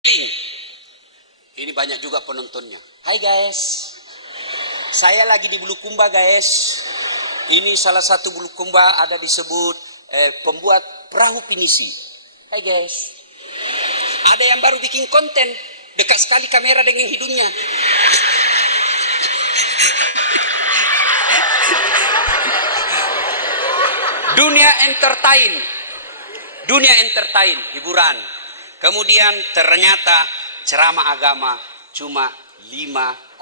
Ini banyak juga penontonnya. Hai guys, saya lagi di Bulukumba guys. Ini salah satu Bulukumba ada disebut pembuat perahu pinisi. Hai guys, ada yang baru bikin konten, dekat sekali kamera dengan hidungnya. Dunia entertain, hiburan. Kemudian ternyata ceramah agama cuma 5,3%.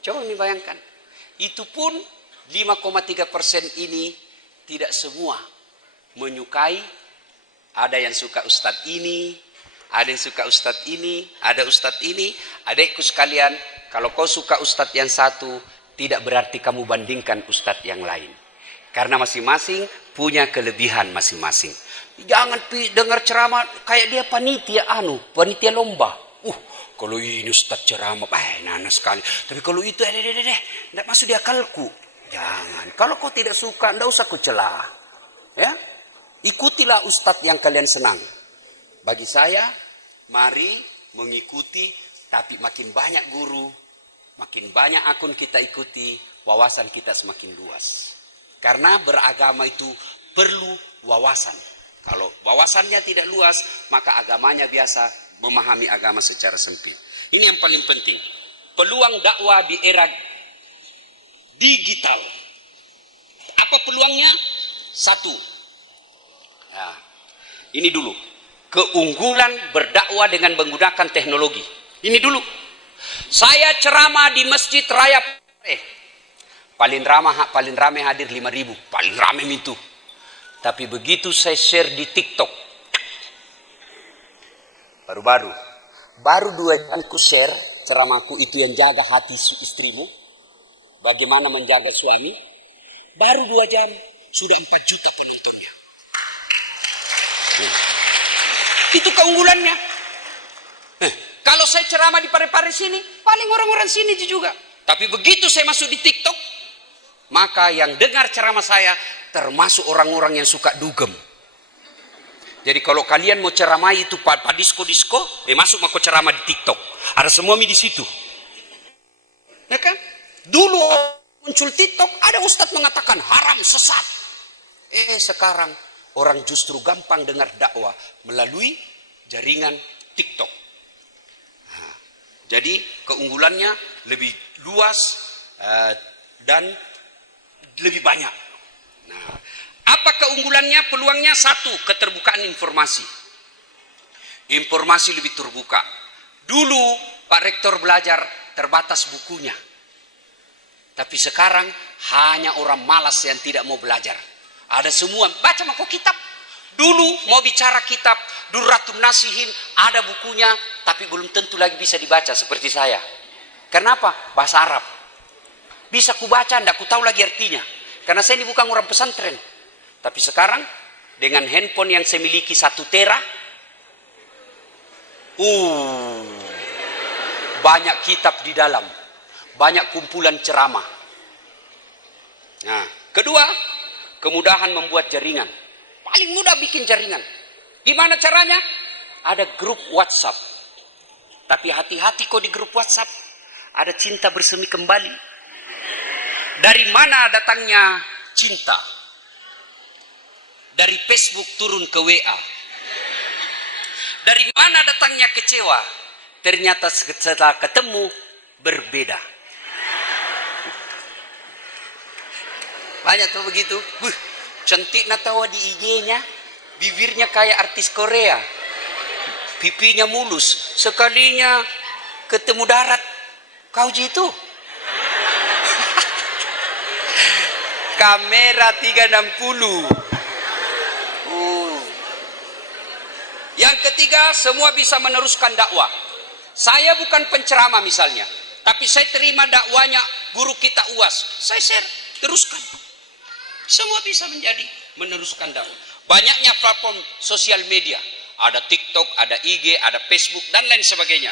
Coba dibayangkan. Itu pun 5,3% ini tidak semua menyukai. Ada yang suka ustadz ini, ada yang suka ustadz ini, ada ustadz ini. Adikku sekalian, kalau kau suka ustadz yang satu, tidak berarti kamu bandingkan ustadz yang lain. Karena masing-masing punya kelebihan masing-masing. Jangan dengar ceramah kayak dia panitia lomba. Kalau ini ustaz ceramah, nanas sekali. Tapi kalau itu, tidak masuk di akalku. Jangan. Kalau kau tidak suka, tidak usah kau celah. Ya, ikutilah ustaz yang kalian senang. Bagi saya, mari mengikuti. Tapi makin banyak guru, makin banyak akun kita ikuti, wawasan kita semakin luas. Karena beragama itu perlu wawasan. Kalau wawasannya tidak luas, maka agamanya biasa memahami agama secara sempit. Ini yang paling penting. Peluang dakwah di era digital. Apa peluangnya? Satu. Nah, ini dulu. Keunggulan berdakwah dengan menggunakan teknologi. Ini dulu. Saya ceramah di Masjid Raya paling ramai hadir 5.000. Paling ramai itu. Tapi begitu saya share di TikTok, baru 2 jam ku share ceramahku itu yang jaga hati istrimu, bagaimana menjaga suami. Baru 2 jam sudah 4 juta penontonnya. Itu keunggulannya. Kalau saya ceramah di Parepare sini, paling orang-orang sini juga. Tapi begitu saya masuk di TikTok, maka yang dengar ceramah saya termasuk orang-orang yang suka dugem. Jadi kalau kalian mau ceramah itu pada disko, masuk mau ceramah di TikTok. Ada semua di situ. Ya kan? Dulu muncul TikTok, ada ustadz mengatakan haram, sesat. Sekarang orang justru gampang dengar dakwah melalui jaringan TikTok. Nah, jadi keunggulannya lebih luas dan lebih banyak. Nah, apa keunggulannya? Peluangnya satu, keterbukaan informasi. Informasi lebih terbuka. Dulu Pak Rektor belajar terbatas bukunya. Tapi sekarang hanya orang malas yang tidak mau belajar. Ada semua, baca mako kitab. Dulu mau bicara kitab, Durratun Nasihin, ada bukunya, tapi belum tentu lagi bisa dibaca seperti saya. Kenapa? Bahasa Arab. Bisa kubaca, tidak ku tahu lagi artinya. Karena saya ini bukan orang pesantren. Tapi sekarang dengan handphone yang saya miliki 1 tera, banyak kitab di dalam, banyak kumpulan ceramah. Nah, kedua, kemudahan membuat jaringan. Paling mudah bikin jaringan. Gimana caranya? Ada grup WhatsApp. Tapi hati-hati kok di grup WhatsApp. Ada cinta bersemi kembali. Dari mana datangnya cinta? Dari Facebook turun ke WA. Dari mana datangnya kecewa? Ternyata setelah ketemu berbeda. Banyak tuh begitu. Cantik natawa di IG-nya. Bibirnya kayak artis Korea. Pipinya mulus. Sekalinya ketemu darat. Kau jitu. Kamera 360. Yang ketiga, semua bisa meneruskan dakwah. Saya bukan penceramah misalnya, tapi saya terima dakwanya guru kita UAS. Saya share, teruskan. Semua bisa menjadi meneruskan dakwah. Banyaknya platform sosial media. Ada TikTok, ada IG, ada Facebook, dan lain sebagainya.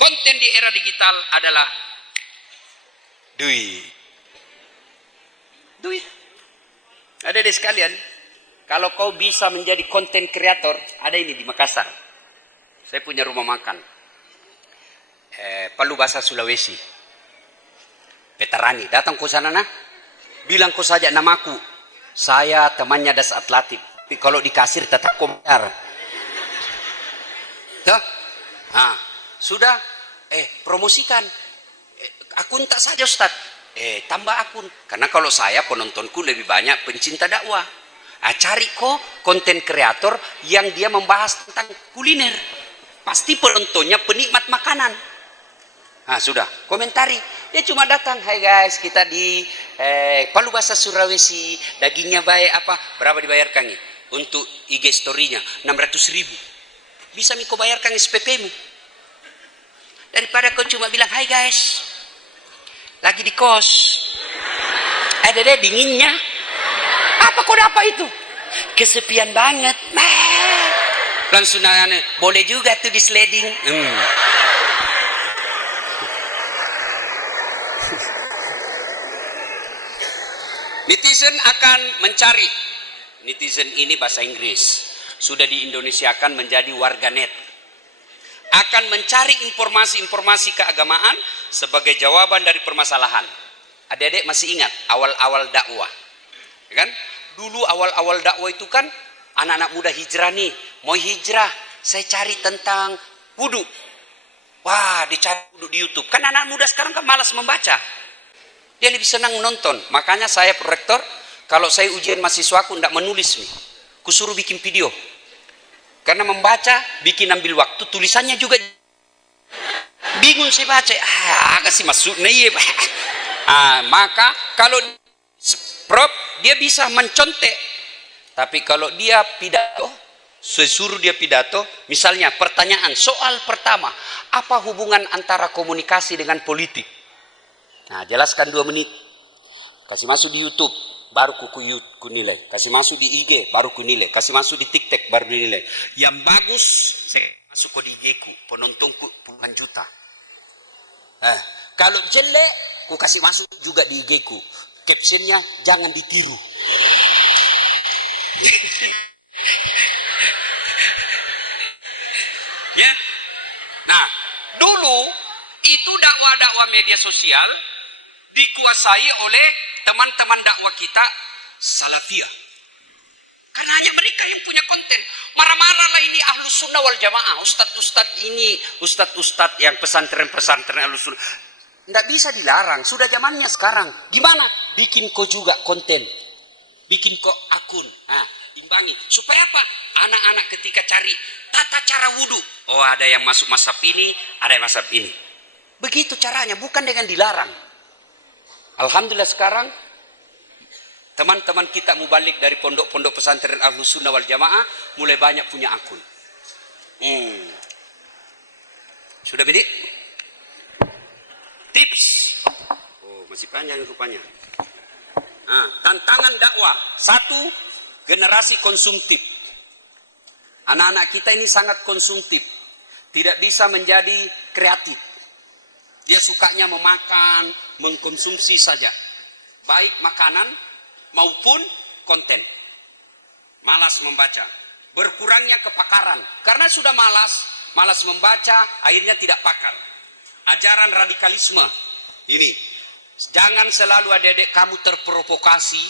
Konten di era digital adalah duit. Ada deh sekalian. kalau kau bisa menjadi konten kreator, ada ini di Makassar. Saya punya rumah makan. Palu Bahasa Sulawesi. Petarani, datang ke sana nah. Bilang kau saja namaku. Saya temannya Das Atlatif. Tapi kalau dikasir tetap komentar. Tuh. Nah, sudah. Promosikan. Akun tak saja Ustaz. Tambah akun. Karena kalau saya penontonku lebih banyak pencinta dakwah. Cari kok konten kreator yang dia membahas tentang kuliner. Pasti penontonnya penikmat makanan. Nah sudah, komentari. Dia cuma datang, hai guys, kita di Palu Bahasa Sulawesi, dagingnya baik apa, berapa dibayarkan nih? Untuk IG story-nya, 600.000. Bisa Miko bayarkan SPP-mu. Daripada kau cuma bilang, hai guys, lagi di kos. Ada dinginnya. Apa kode apa itu? Kesepian banget. Langsung nanya, boleh juga tuh di sliding. Netizen akan mencari. Netizen ini bahasa Inggris. Sudah di-Indonesiakan menjadi warganet. Akan mencari informasi-informasi keagamaan sebagai jawaban dari permasalahan. Adik-adik masih ingat awal-awal dakwah. Ya kan? Dulu awal-awal dakwah itu kan anak-anak muda hijrah nih. Mau hijrah, saya cari tentang wudhu. Wah, dicari wudhu di YouTube. Kan anak muda sekarang kan malas membaca. Dia lebih senang menonton. Makanya saya prorektor, kalau saya ujian mahasiswaku tidak menulis nih. Kusuruh bikin video. Karena membaca, bikin ambil waktu, tulisannya juga bingung saya baca. Agak sih maksudnya iya. Maka kalau Prof, dia bisa mencontek. Tapi kalau dia pidato, saya suruh dia pidato, misalnya pertanyaan, soal pertama, apa hubungan antara komunikasi dengan politik? Nah, jelaskan 2 menit. Kasih masuk di YouTube, baru ku nilai. Kasih masuk di IG, baru ku nilai. Kasih masuk di TikTok, baru dinilai. Yang bagus, saya masuk ke IG ku, penontonku puluhan juta. Kalau jelek, ku kasih masuk juga di IG ku. Captionnya jangan ditiru. Ya. Nah, dulu itu dakwah-dakwah media sosial dikuasai oleh teman-teman dakwah kita Salafiyah. Karena hanya mereka yang punya konten. Marah-marahlah ini Ahlus Sunnah wal Jamaah. Ustadz yang pesantren-pesantren Ahlus Sunnah. Tidak bisa dilarang, sudah zamannya sekarang. Gimana? Bikin kok juga konten. Bikin kok akun. Imbangi. Supaya apa? Anak-anak ketika cari tata cara wudhu. Oh, ada yang masuk mazhab ini, ada yang mazhab ini. Begitu caranya, bukan dengan dilarang. Alhamdulillah sekarang, teman-teman kita mubalik dari pondok-pondok pesantren Ahlus Sunnah wal Jamaah, mulai banyak punya akun. Sudah bidik? Tips. Oh, masih panjang rupanya. Tantangan dakwah. 1, generasi konsumtif. Anak-anak kita ini sangat konsumtif. Tidak bisa menjadi kreatif. Dia sukanya memakan, mengkonsumsi saja. Baik makanan maupun konten. Malas membaca. Berkurangnya kepakaran. Karena sudah malas membaca, akhirnya tidak pakar. Ajaran radikalisme ini, jangan selalu adik-adik kamu terprovokasi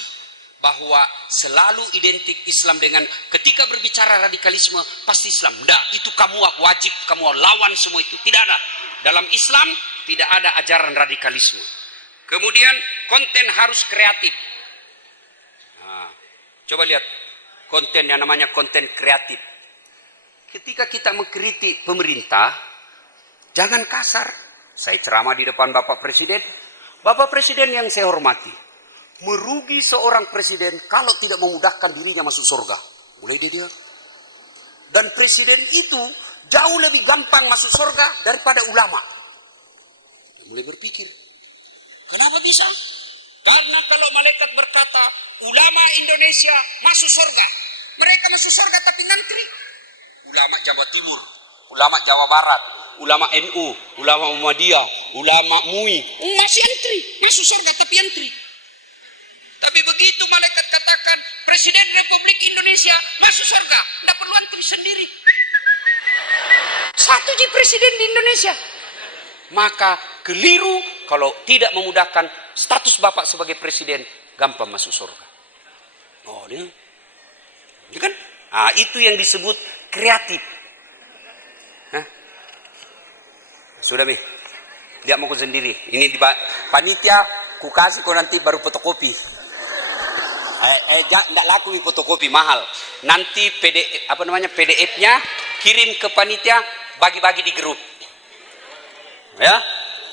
bahwa selalu identik Islam dengan ketika berbicara radikalisme pasti Islam. Tidak, itu kamu wajib, kamu lawan semua itu. Tidak ada. Dalam Islam tidak ada ajaran radikalisme. Kemudian konten harus kreatif. Coba lihat konten yang namanya konten kreatif. Ketika kita mengkritik pemerintah, jangan kasar. Saya ceramah di depan Bapak Presiden. Bapak Presiden yang saya hormati. Merugi seorang presiden kalau tidak memudahkan dirinya masuk surga. Mulai dia. Dan presiden itu jauh lebih gampang masuk surga daripada ulama. Dia mulai berpikir. Kenapa bisa? Karena kalau malaikat berkata, ulama Indonesia masuk surga. Mereka masuk surga tapi ngantri. Ulama Jawa Timur, ulama Jawa Barat, ulama NU, ulama Muhammadiyah, ulama MUI, masih antri, masuk surga tapi antri. Tapi begitu malaikat katakan Presiden Republik Indonesia masuk surga. Tidak perlu antum sendiri. Satu ji presiden di Indonesia. Maka keliru kalau tidak memudahkan status bapak sebagai presiden, gampang masuk surga. Oh, ini kan? Itu yang disebut kreatif. Hah? Sudah Mi, dia mau sendiri. Ini di panitia, ku kasih kau nanti baru fotokopi. Tidak laku di fotokopi, mahal. Nanti PDF-nya kirim ke panitia, bagi-bagi di grup. Ya,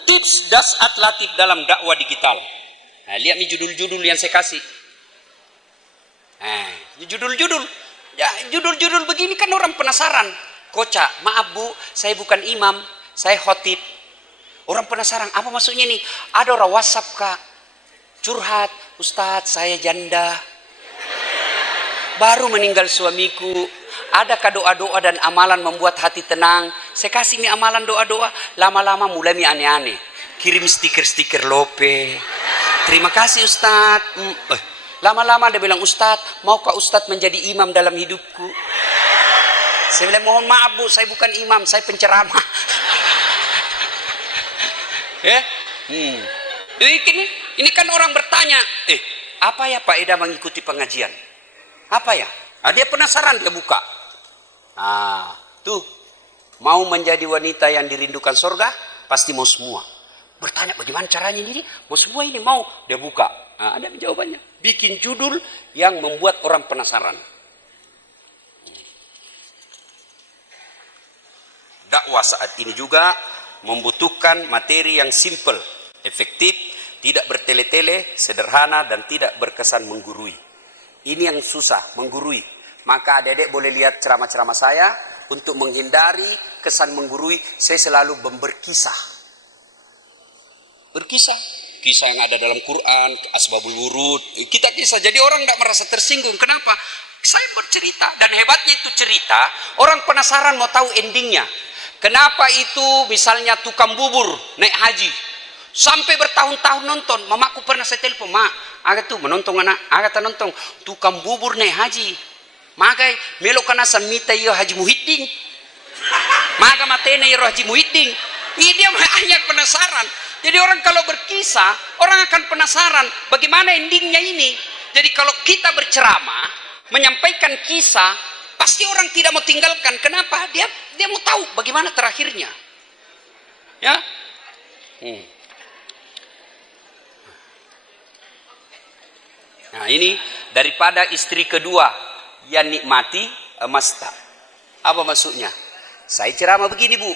tips das atlatif dalam dakwah digital. Lihat nih judul-judul yang saya kasih. Judul-judul. Ya, judul-judul begini kan orang penasaran. Kocak, maaf Bu, saya bukan imam, saya khotib. Orang penasaran, apa maksudnya nih? Ada orang WhatsApp Kak, curhat, Ustadz saya janda, baru meninggal suamiku. Adakah doa-doa dan amalan membuat hati tenang? Saya kasih mi amalan doa-doa, lama-lama mulai mi aneh-aneh. Kirim stiker-stiker lope. Terima kasih Ustadz. Lama-lama dia bilang, Ustadz, maukah Ustadz menjadi imam dalam hidupku? Saya bilang, mohon maaf Bu, saya bukan imam, saya penceramah. Ya? Ini kan orang bertanya, apa ya Pak Eda mengikuti pengajian? Apa ya? Dia penasaran, dia buka. Tuh, mau menjadi wanita yang dirindukan surga, pasti mau semua. Bertanya, bagaimana caranya ini? Mau semua ini, mau. Dia buka. Ada jawabannya. Bikin judul yang membuat orang penasaran. Dakwah saat ini juga membutuhkan materi yang simple, efektif, tidak bertele-tele, sederhana, dan tidak berkesan menggurui. Ini yang susah, menggurui. Maka adik-adik boleh lihat ceramah-ceramah saya. Untuk menghindari kesan menggurui, saya selalu berkisah. Berkisah. Kisah yang ada dalam Quran, asbabul wurud. Kita kisah, jadi orang tidak merasa tersinggung. Kenapa? Saya bercerita. Dan hebatnya itu cerita, orang penasaran mau tahu endingnya. Kenapa itu misalnya tukang bubur naik haji. Sampai bertahun-tahun nonton. Mamaku pernah saya telepon, Mak, agak tuh menonton anak, agak nonton tukang bubur naik haji. Magai melo kana samita yo Haji Muhyiddin. Maga matene yo Haji Muhyiddin. Ini dia hanya penasaran. Jadi orang kalau berkisah, orang akan penasaran bagaimana endingnya ini. Jadi kalau kita berceramah, menyampaikan kisah, pasti orang tidak mau tinggalkan. Kenapa? Dia mau tahu bagaimana terakhirnya. Ya. Nah, ini daripada istri kedua yang nikmati emasta. Apa maksudnya? Saya ceramah begini Bu,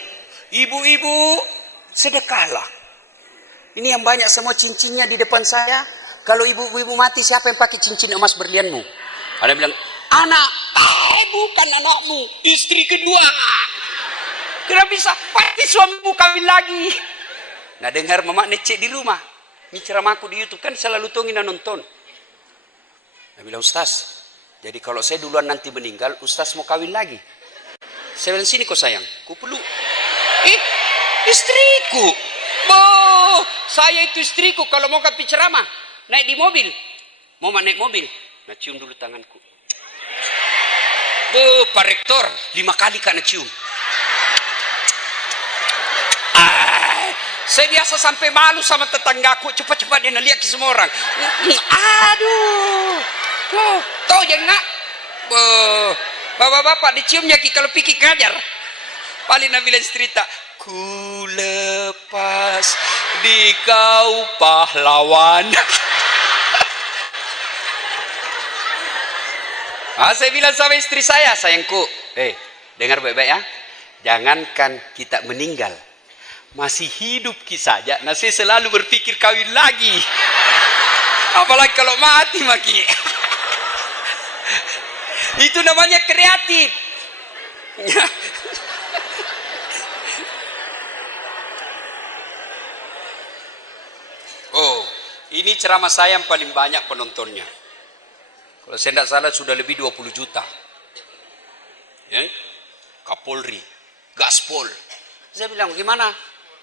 ibu-ibu sedekahlah. Ini yang banyak semua cincinnya di depan saya. Kalau ibu-ibu mati, siapa yang pakai cincin emas berlianmu? Ada bilang, anak, bukan anakmu, istri kedua. Kenapa bisa? Pasti suamimu kawin lagi. Nah, dengar mama necek di rumah. Ini ceramahku di YouTube kan selalu tungguin dan nonton. Dia bilang, Ustaz, jadi kalau saya duluan nanti meninggal, Ustaz mau kawin lagi. Saya bilang, sini kok sayang, ku peluk. Istriku. Saya itu istriku kalau mau kapi ceramah. Naik di mobil. Mau naik mobil. Nah, cium dulu tanganku. Pak Rektor, 5 kali kena cium. Saya biasa sampai malu sama tetanggaku. Cepat-cepat dia lihat ke semua orang. Aduh. Tahu jangan. Bapak-bapak diciumnya kalau pikir ngajar. Paling Nabi cerita. Ku lepas di kau pahlawan. Saya bilang sama istri saya, sayangku, dengar baik-baik ya. Jangankan kita meninggal, masih hidup saja. Nah, saya selalu berpikir kawin lagi. Apalagi kalau mati maki. Itu namanya kreatif. Ini ceramah saya yang paling banyak penontonnya. Kalau saya tidak salah sudah lebih 20 juta. Ya? Kapolri, gaspol. Saya bilang, gimana?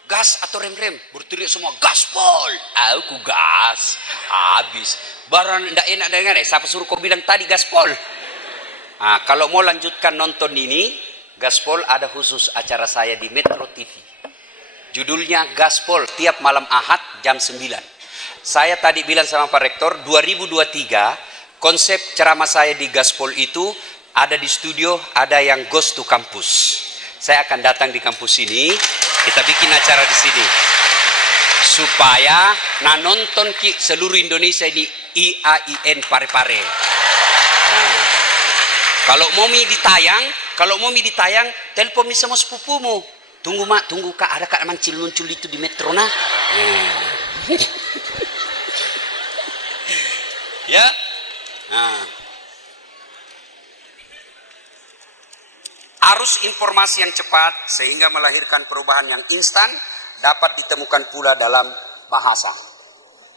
Gas atau rem-rem? Berteriak semua, gaspol. Aku gas. Habis. Baru ndak enak dengar siapa suruh kau bilang tadi gaspol. Nah, kalau mau lanjutkan nonton ini, gaspol ada khusus acara saya di Metro TV. Judulnya Gaspol tiap malam Ahad jam 9. Saya tadi bilang sama Pak Rektor, 2023 konsep ceramah saya di Gaspol itu ada di studio, ada yang goes to kampus. Saya akan datang di kampus ini, kita bikin acara di sini. Supaya nonton seluruh Indonesia ini IAIN Parepare. Nah, kalau mau ditayang, telepon nih sama sepupumu. Tunggu mak, tunggu kak, ada kak muncul itu di Metro nah. Ya. Nah. Arus informasi yang cepat sehingga melahirkan perubahan yang instan dapat ditemukan pula dalam bahasa.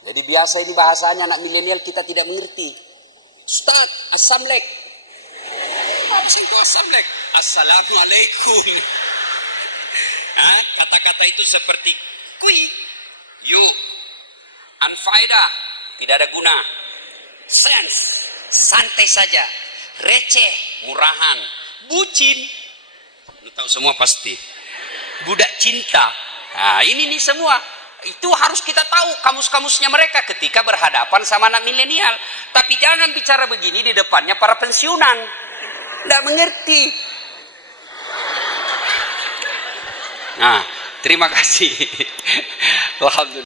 Jadi biasa ini bahasanya anak milenial kita tidak mengerti. Ustaz, assamlek. Apa sih itu assamlek? Assalamualaikum. Kata-kata itu seperti kui, yuk, anfaida, tidak ada guna, sense, santai saja, receh, murahan, bucin, lu tahu semua pasti, budak cinta. Nah, ini nih semua itu harus kita tahu kamus-kamusnya mereka ketika berhadapan sama anak milenial. Tapi jangan bicara begini di depannya para pensiunan, tidak mengerti. Nah, terima kasih. Alhamdulillah.